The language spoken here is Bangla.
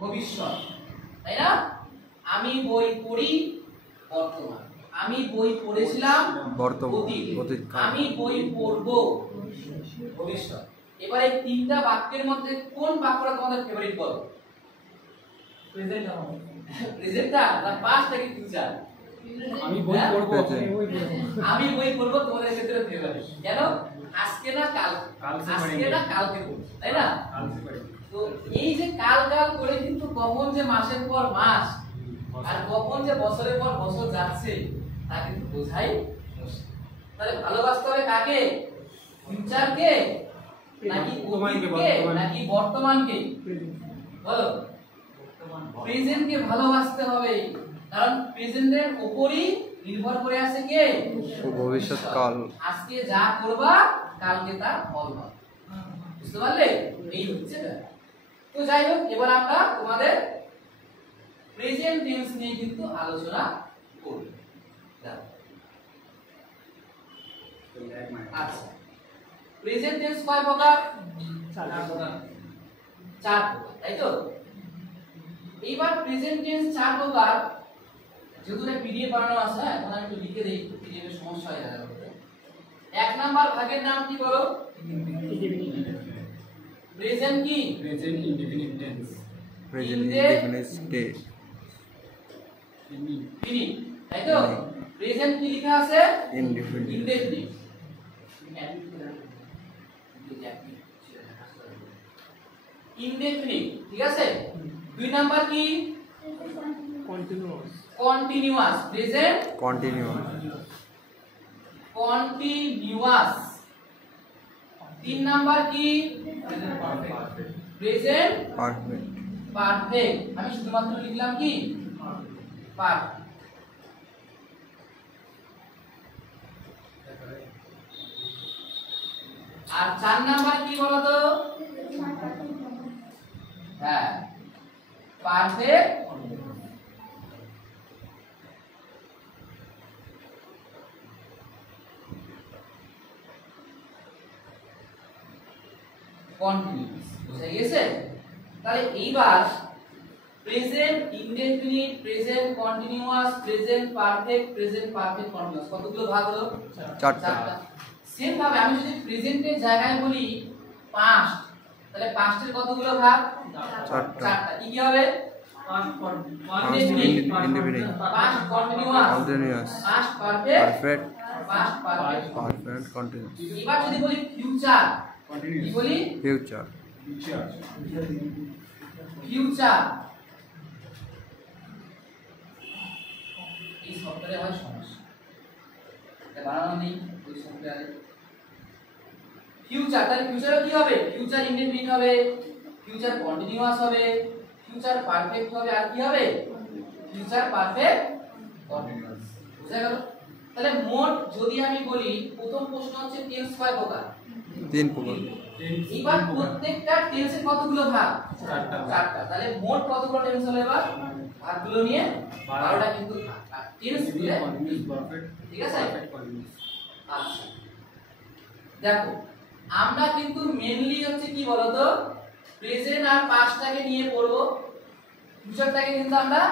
ভবিষ্যৎ, তাই না? আমি বই পড়ি বর্তমান, আমি বই পড়েছিলাম অতীত, আমি বই পড়বো ভবিষ্যৎ। এবার এই তিনটা বাক্যের মধ্যে কোন বাক্যটা তোমাদের ফেভারিট বলো? প্রেজেন্টটা না পাস্ট নাকি ফিউচার? আমি বই পড়বো, আমি বই পড়বো তোমাদের ক্ষেত্রে ফেভারিট। কেন? আজকে না কাল, আজকে না কালকে পড়বো, তাই না? তো এই যে কাল কাল করে কিন্তু কখন যে মাসের পর মাস আর কখন যে বছরের পর বছর যাচ্ছে তা কিন্তু বোঝাই মুশকিল। তাহলে ভালোবাসতে হবে কাকে? ফিউচারকে নাকি অতীতকে নাকি বর্তমানকে? বলো। প্রেজেন্টকে ভালোবাসতে হবে, কারণ প্রেজেন্টের উপরই নির্ভর করে আছে কে? ভবিষ্যৎকাল। আজকে যা করবা কালকে তার ফল পাবে। বুঝতে পারলে? এই হচ্ছে ব্যাপার। তো যাই হোক, এবার আমরা তোমাদের প্রেজেন্ট টেন্স নিয়ে কিন্তু আলোচনা করব। আচ্ছা, প্রেজেন্ট টেন্স কয় প্রকার? চার প্রকার, তাই তো? এইবার প্রেজেন্ট টেন্স চার প্রকার, যেহেতু এটা পিডিএফ বানানো আছে, এখন আমি একটু লিখে দেই, পিডিএফ এর সমস্যা হয়ে যাবে। এক নাম্বার ভাগের নাম কি বলো? প্রেজেন্ট কি? Present indefinite tense. Present indefinite ফিনিট, তাই তো? প্রেজেন্ট কি লেখা আছে? ইনডিফিনিট। ইনডেফিনিট, ঠিক আছে? দুই নাম্বার কি? Continuous. Continuous, present continuous. Continuous. তিন নাম্বার কি? Present perfect. Present perfect. Perfect, আমি শুধুমাত্র লিখলাম কি? পারফেক্ট। আর চার নাম্বার কি বলো তো? হ্যাঁ, পারফেক্ট কন্টিনিউয়াস। বুঝা গেছে? তাহলে এইবার present indefinite, present continuous, present perfect, present perfect continuous, কতগুলো ভাগ হলো? চারটা। সেম ভাবে আমি যদি প্রেজেন্টের জায়গায় বলি পাস্ট, তাহলে পাস্টের কতগুলো ভাগ? চারটা। কি কি হবে? Indefinite, past continuous, past perfect, past perfect continuous. এবার যদি বলি ফিউচার, কি বলি? ফিউচার। ফিউচার এই সফটওয়্যারে হয় সমস্যা, এটা বানানো নেই ওই সফটওয়্যারে। ফিউচার, তাহলে ফিউচারে কি হবে? ফিউচার ইনডেফিনিট হবে, ফিউচার কন্টিনিউয়াস হবে, ফিউচার পারফেক্ট হবে, আর কি হবে? Future perfect continuous. বুঝা গেল? তাহলে মোট যদি আমি বলি, প্রথম প্রশ্ন হচ্ছে টেন্স কয় প্রকার? তিন প্রকার। এবার প্রত্যেকটা টেন্সের কতগুলো ভাগ? চারটা। তাহলে মোট কতগুলো টেন্স হলো? এবার ভাগগুলো নিয়ে 12টা কিন্তু ভাগ। টেন্স দিয়ে পারফেক্ট, ঠিক আছে? আচ্ছা, দেখো আমরা কিন্তু মেইনলি হচ্ছে কি বলতো, প্রেজেন্ট আর পাস্টটাকে নিয়ে পড়বো, ফিউচারটাকে কিন্তু আমরা